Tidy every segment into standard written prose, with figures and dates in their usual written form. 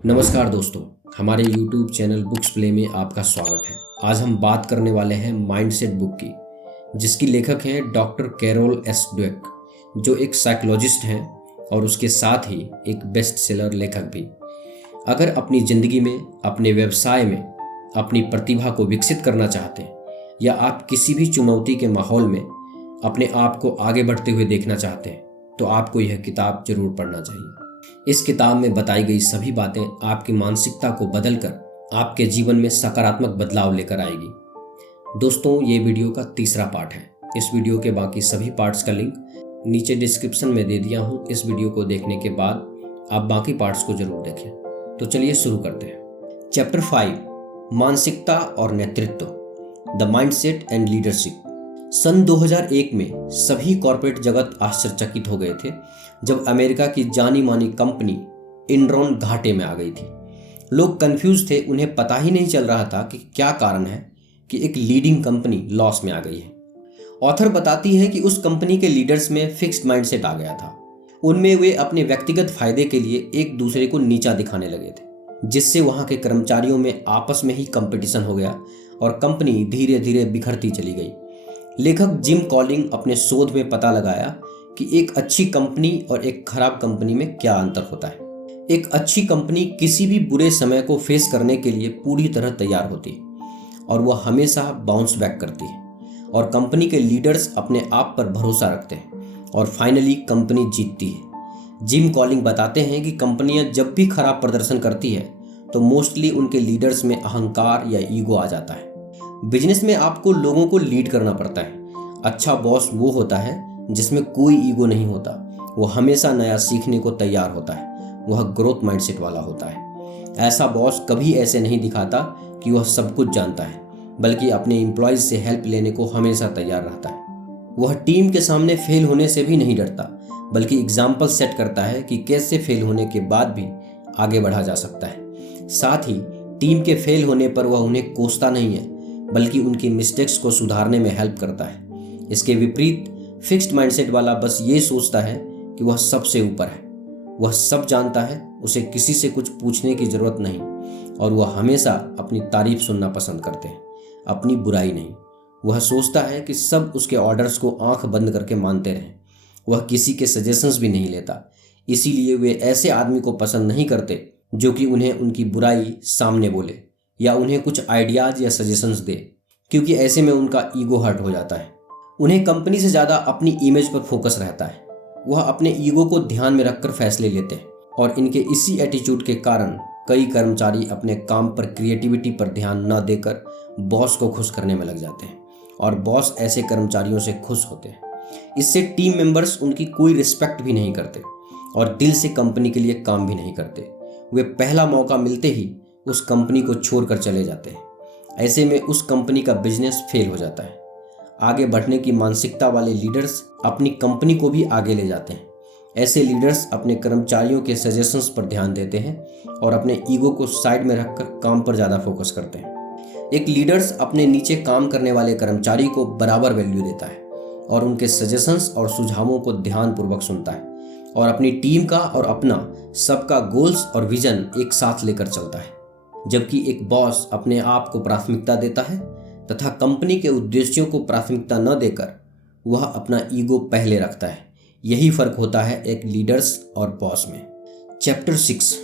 नमस्कार दोस्तों, हमारे YouTube चैनल बुक्स प्ले में आपका स्वागत है। आज हम बात करने वाले हैं माइंडसेट बुक की, जिसकी लेखक हैं डॉक्टर कैरोल एस ड्वेक, जो एक साइकोलॉजिस्ट हैं और उसके साथ ही एक बेस्ट सेलर लेखक भी। अगर अपनी ज़िंदगी में, अपने व्यवसाय में अपनी प्रतिभा को विकसित करना चाहते हैं या आप किसी भी चुनौती के माहौल में अपने आप को आगे बढ़ते हुए देखना चाहते हैं, तो आपको यह किताब जरूर पढ़ना चाहिए। इस किताब में बताई गई सभी बातें आपकी मानसिकता को बदलकर आपके जीवन में सकारात्मक बदलाव लेकर आएगी। दोस्तों, ये वीडियो का तीसरा पार्ट है। इस वीडियो के बाकी सभी पार्ट्स का लिंक नीचे डिस्क्रिप्शन में दे दिया हूँ। इस वीडियो को देखने के बाद आप बाकी पार्ट्स को जरूर देखें। तो चलिए शुरू करते हैं। चैप्टर 5, मानसिकता और नेतृत्व, द माइंडसेट एंड लीडरशिप। सन 2001 में सभी कॉर्पोरेट जगत आश्चर्यचकित हो गए थे जब अमेरिका की जानी मानी कंपनी इनरॉन घाटे में आ गई थी। लोग कंफ्यूज थे, उन्हें पता ही नहीं चल रहा था कि क्या कारण है कि एक लीडिंग कंपनी लॉस में आ गई है। ऑथर बताती है कि उस कंपनी के लीडर्स में फिक्स्ड माइंडसेट आ गया था। उनमें वे अपने व्यक्तिगत फायदे के लिए एक दूसरे को नीचा दिखाने लगे थे, जिससे वहां के कर्मचारियों में आपस में ही कंपटीशन हो गया और कंपनी धीरे धीरे बिखरती चली गई। लेखक जिम कॉलिंग अपने शोध में पता लगाया कि एक अच्छी कंपनी और एक खराब कंपनी में क्या अंतर होता है। एक अच्छी कंपनी किसी भी बुरे समय को फेस करने के लिए पूरी तरह तैयार होती है और वह हमेशा बाउंस बैक करती है, और कंपनी के लीडर्स अपने आप पर भरोसा रखते हैं और फाइनली कंपनी जीतती है। जिम कॉलिंग बताते हैं कि कंपनियां जब भी खराब प्रदर्शन करती है तो मोस्टली उनके लीडर्स में अहंकार या ईगो आ जाता है। बिजनेस में आपको लोगों को लीड करना पड़ता है। अच्छा बॉस वो होता है जिसमें कोई ईगो नहीं होता, वो हमेशा नया सीखने को तैयार होता है, वह ग्रोथ माइंडसेट वाला होता है। ऐसा बॉस कभी ऐसे नहीं दिखाता कि वह सब कुछ जानता है, बल्कि अपने एम्प्लॉयज से हेल्प लेने को हमेशा तैयार रहता है। वह टीम के सामने फेल होने से भी नहीं डरता, बल्कि एग्जाम्पल सेट करता है कि कैसे फेल होने के बाद भी आगे बढ़ा जा सकता है। साथ ही टीम के फेल होने पर वह उन्हें कोसता नहीं है, बल्कि उनकी मिस्टेक्स को सुधारने में हेल्प करता है। इसके विपरीत फिक्स्ड माइंडसेट वाला बस ये सोचता है कि वह सबसे ऊपर है, वह सब जानता है, उसे किसी से कुछ पूछने की जरूरत नहीं, और वह हमेशा अपनी तारीफ सुनना पसंद करते हैं, अपनी बुराई नहीं। वह सोचता है कि सब उसके ऑर्डर्स को आंख बंद करके मानते रहें। वह किसी के सजेशंस भी नहीं लेता। इसीलिए वे ऐसे आदमी को पसंद नहीं करते जो कि उन्हें उनकी बुराई सामने बोले या उन्हें कुछ आइडियाज या सजेशंस दे, क्योंकि ऐसे में उनका ईगो हर्ट हो जाता है। उन्हें कंपनी से ज़्यादा अपनी इमेज पर फोकस रहता है। वह अपने ईगो को ध्यान में रखकर फैसले लेते हैं, और इनके इसी एटीट्यूड के कारण कई कर्मचारी अपने काम पर क्रिएटिविटी पर ध्यान न देकर बॉस को खुश करने में लग जाते हैं, और बॉस ऐसे कर्मचारियों से खुश होते हैं। इससे टीम मेंबर्स उनकी कोई रिस्पेक्ट भी नहीं करते और दिल से कंपनी के लिए काम भी नहीं करते। वे पहला मौका मिलते ही उस कंपनी को छोड़कर चले जाते हैं। ऐसे में उस कंपनी का बिजनेस फेल हो जाता है। आगे बढ़ने की मानसिकता वाले लीडर्स अपनी कंपनी को भी आगे ले जाते हैं। ऐसे लीडर्स अपने कर्मचारियों के सजेशंस पर ध्यान देते हैं और अपने ईगो को साइड में रखकर काम पर ज़्यादा फोकस करते हैं। एक लीडर्स अपने नीचे काम करने वाले कर्मचारी को बराबर वैल्यू देता है और उनके सजेशंस और सुझावों को ध्यानपूर्वक सुनता है, और अपनी टीम का और अपना सबका गोल्स और विजन एक साथ लेकर चलता है। जबकि एक बॉस अपने आप को प्राथमिकता देता है तथा कंपनी के उद्देश्यों को प्राथमिकता न देकर वह अपना ईगो पहले रखता है। यही फर्क होता है एक लीडर्स और बॉस में। चैप्टर 6,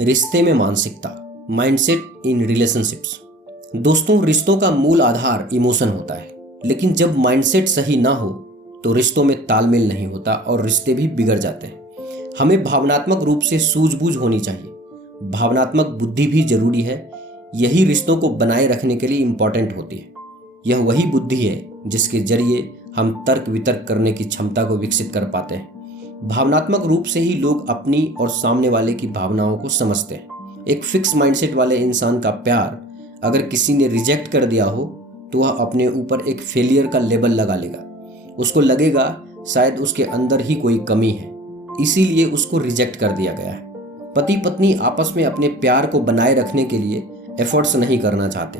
रिश्ते में मानसिकता, माइंडसेट इन रिलेशनशिप्स। दोस्तों, रिश्तों का मूल आधार इमोशन होता है, लेकिन जब माइंडसेट सही ना हो तो रिश्तों में तालमेल नहीं होता और रिश्ते भी बिगड़ जाते हैं। हमें भावनात्मक रूप से सूझबूझ होनी चाहिए। भावनात्मक बुद्धि भी जरूरी है। यही रिश्तों को बनाए रखने के लिए इम्पोर्टेंट होती है। यह वही बुद्धि है जिसके जरिए हम तर्क वितर्क करने की क्षमता को विकसित कर पाते हैं। भावनात्मक रूप से ही लोग अपनी और सामने वाले की भावनाओं को समझते हैं। एक फिक्स माइंडसेट वाले इंसान का प्यार अगर किसी ने रिजेक्ट कर दिया हो तो वह अपने ऊपर एक फेलियर का लेबल लगा लेगा। उसको लगेगा शायद उसके अंदर ही कोई कमी है, इसीलिए उसको रिजेक्ट कर दिया गया है। पति पत्नी आपस में अपने प्यार को बनाए रखने के लिए एफर्ट्स नहीं करना चाहते।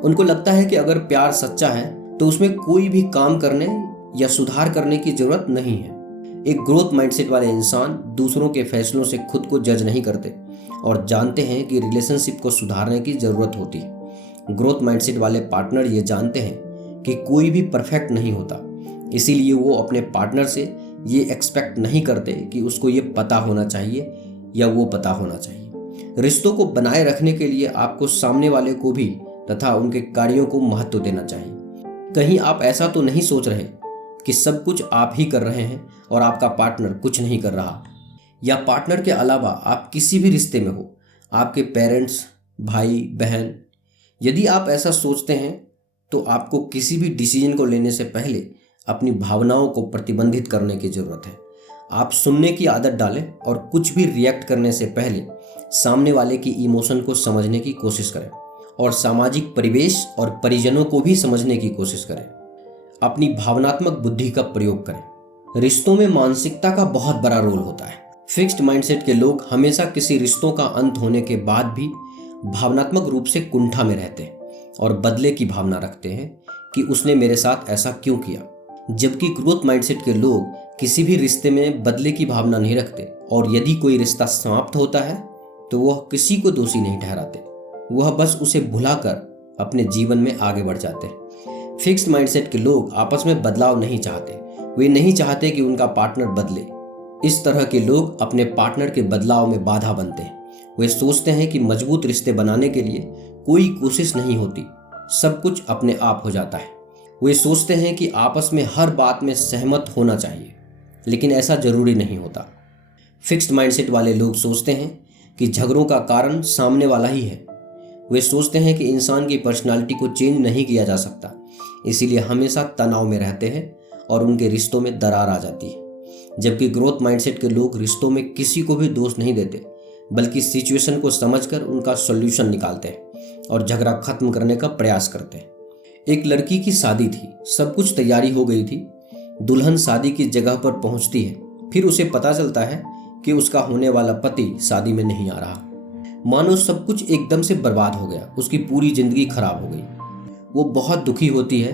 उनको लगता है कि अगर प्यार सच्चा है तो उसमें कोई भी काम करने या सुधार करने की जरूरत नहीं है। एक ग्रोथ माइंडसेट वाले इंसान दूसरों के फैसलों से खुद को जज नहीं करते और जानते हैं कि रिलेशनशिप को सुधारने की ज़रूरत होती है। ग्रोथ माइंडसेट वाले पार्टनर ये जानते हैं कि कोई भी परफेक्ट नहीं होता, इसीलिए वो अपने पार्टनर से ये एक्सपेक्ट नहीं करते कि उसको ये पता होना चाहिए या वो पता होना चाहिए। रिश्तों को बनाए रखने के लिए आपको सामने वाले को भी तथा उनके कार्यों को महत्व देना चाहिए। कहीं आप ऐसा तो नहीं सोच रहे कि सब कुछ आप ही कर रहे हैं और आपका पार्टनर कुछ नहीं कर रहा, या पार्टनर के अलावा आप किसी भी रिश्ते में हो, आपके पेरेंट्स, भाई बहन। यदि आप ऐसा सोचते हैं तो आपको किसी भी डिसीजन को लेने से पहले अपनी भावनाओं को प्रतिबंधित करने की ज़रूरत है। आप सुनने की आदत डालें और कुछ भी रिएक्ट करने से पहले सामने वाले की इमोशन को समझने की कोशिश करें और सामाजिक परिवेश और परिजनों को भी समझने की कोशिश करें। अपनी भावनात्मक बुद्धि का प्रयोग करें। रिश्तों में मानसिकता का बहुत बड़ा रोल होता है। फिक्स्ड माइंडसेट के लोग हमेशा किसी रिश्तों का अंत होने के बाद भी भावनात्मक रूप से कुंठा में रहते हैं और बदले की भावना रखते हैं कि उसने मेरे साथ ऐसा क्यों किया। जबकि ग्रोथ माइंडसेट के लोग किसी भी रिश्ते में बदले की भावना नहीं रखते और यदि कोई रिश्ता समाप्त होता है तो वह किसी को दोषी नहीं ठहराते, वह बस उसे भुलाकर अपने जीवन में आगे बढ़ जाते हैं। फिक्स्ड माइंडसेट के लोग आपस में बदलाव नहीं चाहते, वे नहीं चाहते कि उनका पार्टनर बदले। इस तरह के लोग अपने पार्टनर के बदलाव में बाधा बनते हैं। वे सोचते हैं कि मजबूत रिश्ते बनाने के लिए कोई कोशिश नहीं होती, सब कुछ अपने आप हो जाता है। वे सोचते हैं कि आपस में हर बात में सहमत होना चाहिए, लेकिन ऐसा जरूरी नहीं होता। फिक्स्ड माइंडसेट वाले लोग सोचते हैं कि झगड़ों का कारण सामने वाला ही है। वे सोचते हैं कि इंसान की पर्सनालिटी को चेंज नहीं किया जा सकता, इसीलिए हमेशा तनाव में रहते हैं और उनके रिश्तों में दरार आ जाती है। जबकि ग्रोथ माइंडसेट के लोग रिश्तों में किसी को भी दोष नहीं देते, बल्कि सिचुएशन को समझकर उनका सॉल्यूशन निकालते हैं और झगड़ा खत्म करने का प्रयास करते हैं। एक लड़की की शादी थी, सब कुछ तैयारी हो गई थी। दुल्हन शादी की जगह पर पहुंचती है, फिर उसे पता चलता है कि उसका होने वाला पति शादी में नहीं आ रहा। मानो सब कुछ एकदम से बर्बाद हो गया, उसकी पूरी जिंदगी खराब हो गई। वो बहुत दुखी होती है,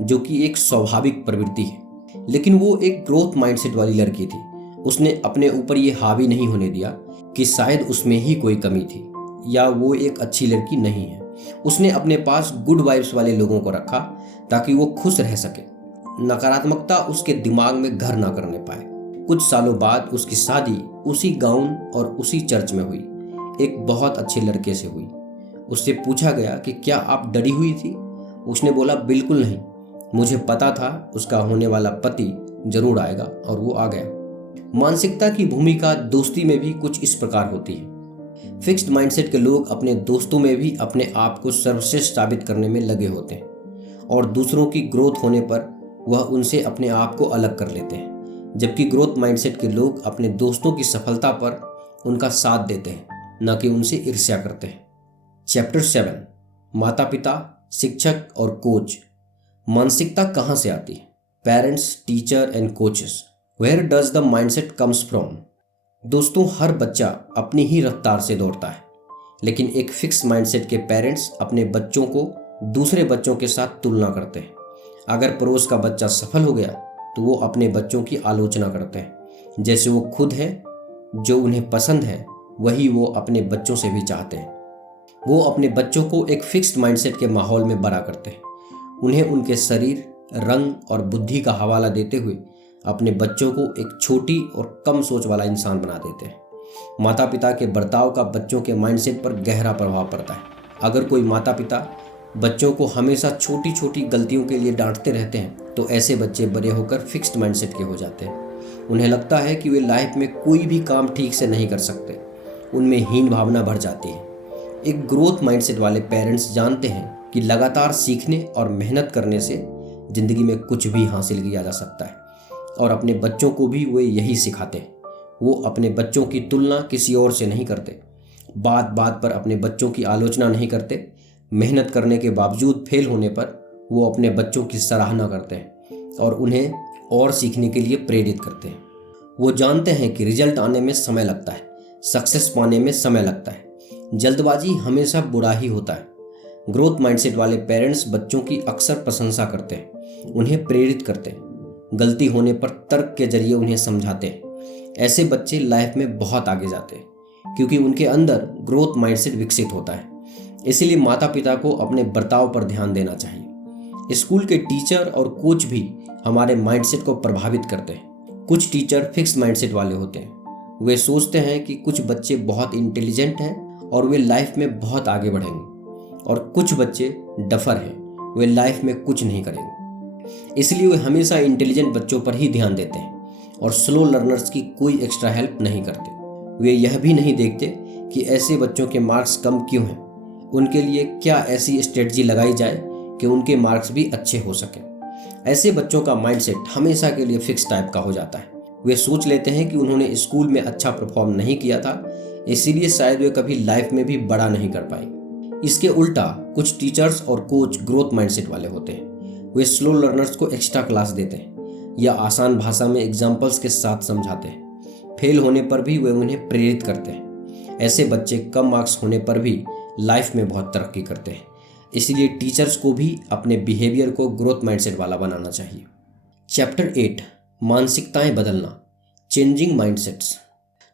जो कि एक स्वाभाविक प्रवृत्ति है, लेकिन वो एक ग्रोथ माइंडसेट वाली लड़की थी। उसने अपने ऊपर ये हावी नहीं होने दिया कि शायद उसमें ही कोई कमी थी या वो एक अच्छी लड़की नहीं है। उसने अपने पास गुड वाइब्स वाले लोगों को रखा ताकि वो खुश रह सके, नकारात्मकता उसके दिमाग में घर ना करने पाए। कुछ सालों बाद उसकी शादी उसी गाउन और उसी चर्च में हुई, एक बहुत अच्छे लड़के से हुई। उससे पूछा गया कि क्या आप डरी हुई थी? उसने बोला, बिल्कुल नहीं, मुझे पता था उसका होने वाला पति जरूर आएगा, और वो आ गया। मानसिकता की भूमिका दोस्ती में भी कुछ इस प्रकार होती है। फिक्स्ड माइंडसेट के लोग अपने दोस्तों में भी अपने आप को सर्वश्रेष्ठ साबित करने में लगे होते हैं और दूसरों की ग्रोथ होने पर वह उनसे अपने आप को अलग कर लेते हैं। जबकि ग्रोथ माइंडसेट के लोग अपने दोस्तों की सफलता पर उनका साथ देते हैं, न कि उनसे ईर्ष्या करते हैं। चैप्टर 7, माता पिता, शिक्षक और कोच। मानसिकता कहाँ से आती है? Parents, teacher and coaches. Where does the mindset comes from? दोस्तों, हर बच्चा अपनी ही रफ्तार से दौड़ता है, लेकिन एक फिक्स माइंडसेट के पेरेंट्स अपने बच्चों को दूसरे बच्चों के साथ तुलना करते हैं। अगर पड़ोस का बच्चा सफल हो गया तो वो अपने बच्चों की आलोचना करते हैं। जैसे वो खुद है, जो उन्हें पसंद है वही वो अपने बच्चों से भी चाहते हैं। वो अपने बच्चों को एक फिक्स्ड माइंडसेट के माहौल में बड़ा करते हैं। उन्हें उनके शरीर, रंग और बुद्धि का हवाला देते हुए अपने बच्चों को एक छोटी और कम सोच वाला इंसान बना देते हैं। माता पिता के बर्ताव का बच्चों के माइंडसेट पर गहरा प्रभाव पड़ता है। अगर कोई माता पिता बच्चों को हमेशा छोटी छोटी गलतियों के लिए डांटते रहते हैं तो ऐसे बच्चे बड़े होकर फिक्स्ड माइंडसेट के हो जाते हैं। उन्हें लगता है कि वे लाइफ में कोई भी काम ठीक से नहीं कर सकते, उनमें हीन भावना भर जाती है। एक ग्रोथ माइंडसेट वाले पेरेंट्स जानते हैं कि लगातार सीखने और मेहनत करने से ज़िंदगी में कुछ भी हासिल किया जा सकता है, और अपने बच्चों को भी वे यही सिखाते हैं। वो अपने बच्चों की तुलना किसी और से नहीं करते, बात बात पर अपने बच्चों की आलोचना नहीं करते। मेहनत करने के बावजूद फेल होने पर वो अपने बच्चों की सराहना करते हैं और उन्हें और सीखने के लिए प्रेरित करते हैं। वो जानते हैं कि रिजल्ट आने में समय लगता है, सक्सेस पाने में समय लगता है, जल्दबाजी हमेशा बुरा ही होता है। ग्रोथ माइंडसेट वाले पेरेंट्स बच्चों की अक्सर प्रशंसा करते हैं, उन्हें प्रेरित करते हैं, गलती होने पर तर्क के जरिए उन्हें समझाते हैं। ऐसे बच्चे लाइफ में बहुत आगे जाते हैं। क्योंकि उनके अंदर ग्रोथ माइंडसेट विकसित होता है। इसीलिए माता पिता को अपने बर्ताव पर ध्यान देना चाहिए। स्कूल के टीचर और कोच भी हमारे माइंडसेट को प्रभावित करते हैं। कुछ टीचर फिक्स माइंडसेट वाले होते हैं। वे सोचते हैं कि कुछ बच्चे बहुत इंटेलिजेंट हैं और वे लाइफ में बहुत आगे बढ़ेंगे, और कुछ बच्चे डफर हैं, वे लाइफ में कुछ नहीं करेंगे। इसलिए वे हमेशा इंटेलिजेंट बच्चों पर ही ध्यान देते हैं और स्लो लर्नर्स की कोई एक्स्ट्रा हेल्प नहीं करते। वे यह भी नहीं देखते कि ऐसे बच्चों के मार्क्स कम क्यों हैं, उनके लिए क्या ऐसी स्ट्रेटजी लगाई जाए कि उनके मार्क्स भी अच्छे हो सकें। ऐसे बच्चों का माइंडसेट हमेशा के लिए फिक्स टाइप का हो जाता है। वे सोच लेते हैं कि उन्होंने स्कूल में अच्छा परफॉर्म नहीं किया था, इसीलिए शायद वे कभी लाइफ में भी बड़ा नहीं कर पाएंगे। इसके उल्टा कुछ टीचर्स और कोच ग्रोथ माइंडसेट वाले होते हैं। वे स्लो लर्नर्स को एक्स्ट्रा क्लास देते हैं या आसान भाषा में एग्जाम्पल्स के साथ समझाते हैं। फेल होने पर भी वे उन्हें प्रेरित करते हैं। ऐसे बच्चे कम मार्क्स होने पर भी लाइफ में बहुत तरक्की करते हैं। इसलिए टीचर्स को भी अपने बिहेवियर को ग्रोथ माइंडसेट वाला बनाना चाहिए। चैप्टर 8, मानसिकताएं बदलना, चेंजिंग माइंडसेट्स।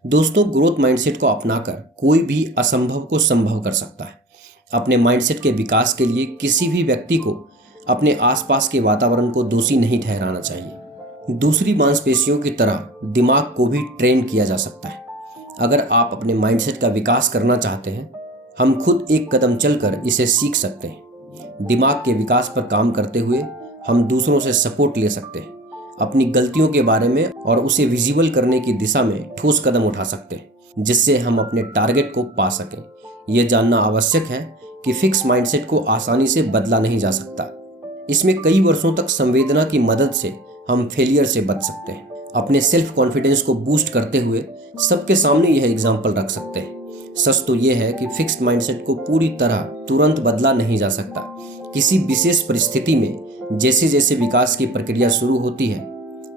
दोस्तों, ग्रोथ माइंडसेट को अपनाकर कोई भी असंभव को संभव कर सकता है। अपने माइंडसेट के विकास के लिए किसी भी व्यक्ति को अपने आसपास के वातावरण को दोषी नहीं ठहराना चाहिए। दूसरी मांसपेशियों की तरह दिमाग को भी ट्रेन किया जा सकता है। अगर आप अपने माइंडसेट का विकास करना चाहते हैं, हम खुद एक कदम चलकर इसे सीख सकते हैं। दिमाग के विकास पर काम करते हुए हम दूसरों से सपोर्ट ले सकते हैं, अपनी गलतियों के बारे में और उसे विजिबल करने की दिशा में ठोस कदम उठा सकते हैं, जिससे हम अपने टारगेट को पा सकें। यह जानना आवश्यक है कि फिक्स माइंडसेट को आसानी से बदला नहीं जा सकता। इसमें कई वर्षों तक संवेदना की मदद से हम फेलियर से बच सकते हैं। अपने सेल्फ कॉन्फिडेंस को बूस्ट करते हुए सबके सामने यह एग्जाम्पल रख सकते हैं। सच तो यह है कि फिक्स्ड माइंडसेट को पूरी तरह तुरंत बदला नहीं जा सकता। किसी विशेष परिस्थिति में जैसे जैसे विकास की प्रक्रिया शुरू होती है,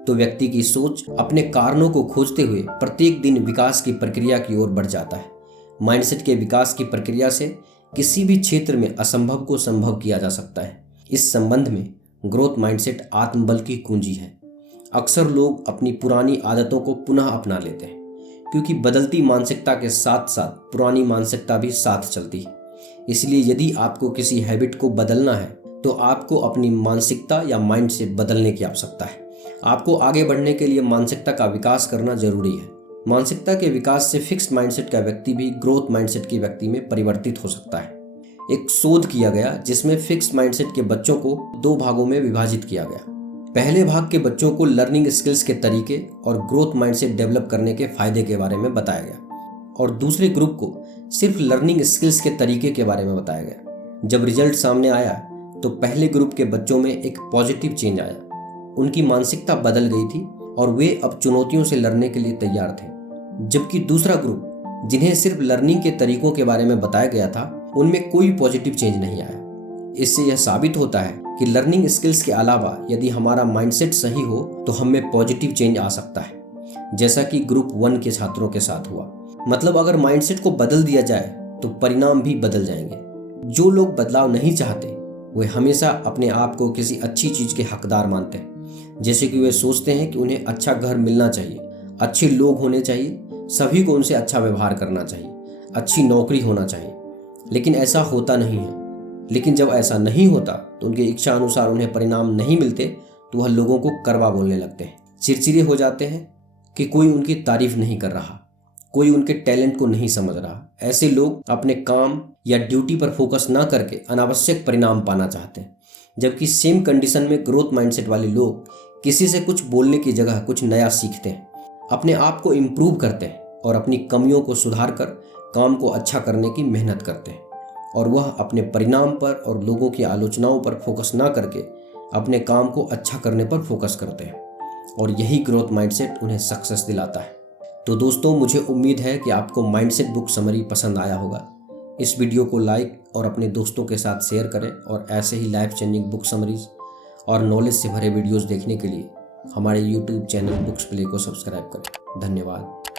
तो व्यक्ति की सोच अपने कारणों को खोजते हुए प्रत्येक दिन विकास की प्रक्रिया की ओर बढ़ जाता है। माइंडसेट के विकास की प्रक्रिया से किसी भी क्षेत्र में असंभव को संभव किया जा सकता है। इस संबंध में ग्रोथ माइंडसेट आत्मबल की कुंजी है। अक्सर लोग अपनी पुरानी आदतों को पुनः अपना लेते हैं, क्योंकि बदलती मानसिकता के साथ साथ पुरानी मानसिकता भी साथ चलती है। इसलिए यदि आपको किसी हैबिट को बदलना है, तो आपको अपनी मानसिकता या माइंडसेट बदलने की आवश्यकता है। आपको आगे बढ़ने के लिए मानसिकता का विकास करना जरूरी है। मानसिकता के विकास से फिक्स्ड माइंडसेट का व्यक्ति भी ग्रोथ माइंडसेट के व्यक्ति में परिवर्तित हो सकता है। एक शोध किया गया जिसमें फिक्स्ड माइंडसेट के बच्चों को 2 भागों में विभाजित किया गया। पहले भाग के बच्चों को लर्निंग स्किल्स के तरीके और ग्रोथ माइंडसेट डेवलप करने के फायदे के बारे में बताया गया, और दूसरे ग्रुप को सिर्फ लर्निंग स्किल्स के तरीके के बारे में बताया गया। जब रिजल्ट सामने आया तो पहले ग्रुप के बच्चों में एक पॉजिटिव चेंज आया। उनकी मानसिकता बदल गई थी और वे अब चुनौतियों से लड़ने के लिए तैयार थे। जबकि दूसरा ग्रुप, जिन्हें सिर्फ लर्निंग के तरीकों के बारे में बताया गया था, उनमें कोई पॉजिटिव चेंज नहीं आया। इससे यह साबित होता है कि लर्निंग स्किल्स के अलावा यदि हमारा माइंडसेट सही हो तो हमें पॉजिटिव चेंज आ सकता है, जैसा कि ग्रुप 1 के छात्रों के साथ हुआ। मतलब अगर माइंडसेट को बदल दिया जाए तो परिणाम भी बदल जाएंगे। जो लोग बदलाव नहीं चाहते, वे हमेशा अपने आप को किसी अच्छी चीज के हकदार मानते हैं। जैसे कि वे सोचते हैं कि उन्हें अच्छा घर मिलना चाहिए, अच्छे लोग होने चाहिए, सभी को उनसे अच्छा व्यवहार करना चाहिए, अच्छी नौकरी होना चाहिए। लेकिन ऐसा होता नहीं है। लेकिन जब ऐसा नहीं होता तो उनकी इच्छा अनुसार उन्हें परिणाम नहीं मिलते, तो वह लोगों को कड़वा बोलने लगते हैं, चिड़चिड़े हो जाते हैं कि कोई उनकी तारीफ नहीं कर रहा, कोई उनके टैलेंट को नहीं समझ रहा। ऐसे लोग अपने काम या ड्यूटी पर फोकस ना करके अनावश्यक परिणाम पाना चाहते हैं। जबकि सेम कंडीशन में ग्रोथ माइंडसेट वाले लोग किसी से कुछ बोलने की जगह कुछ नया सीखते हैं, अपने आप को इम्प्रूव करते हैं और अपनी कमियों को सुधार कर काम को अच्छा करने की मेहनत करते हैं। और वह अपने परिणाम पर और लोगों की आलोचनाओं पर फोकस ना करके अपने काम को अच्छा करने पर फोकस करते हैं, और यही ग्रोथ माइंडसेट उन्हें सक्सेस दिलाता है। तो दोस्तों, मुझे उम्मीद है कि आपको माइंडसेट बुक समरी पसंद आया होगा। इस वीडियो को लाइक और अपने दोस्तों के साथ शेयर करें, और ऐसे ही लाइफ चेंजिंग बुक समरीज और नॉलेज से भरे वीडियोस देखने के लिए हमारे YouTube चैनल बुक्स प्ले को सब्सक्राइब करें। धन्यवाद।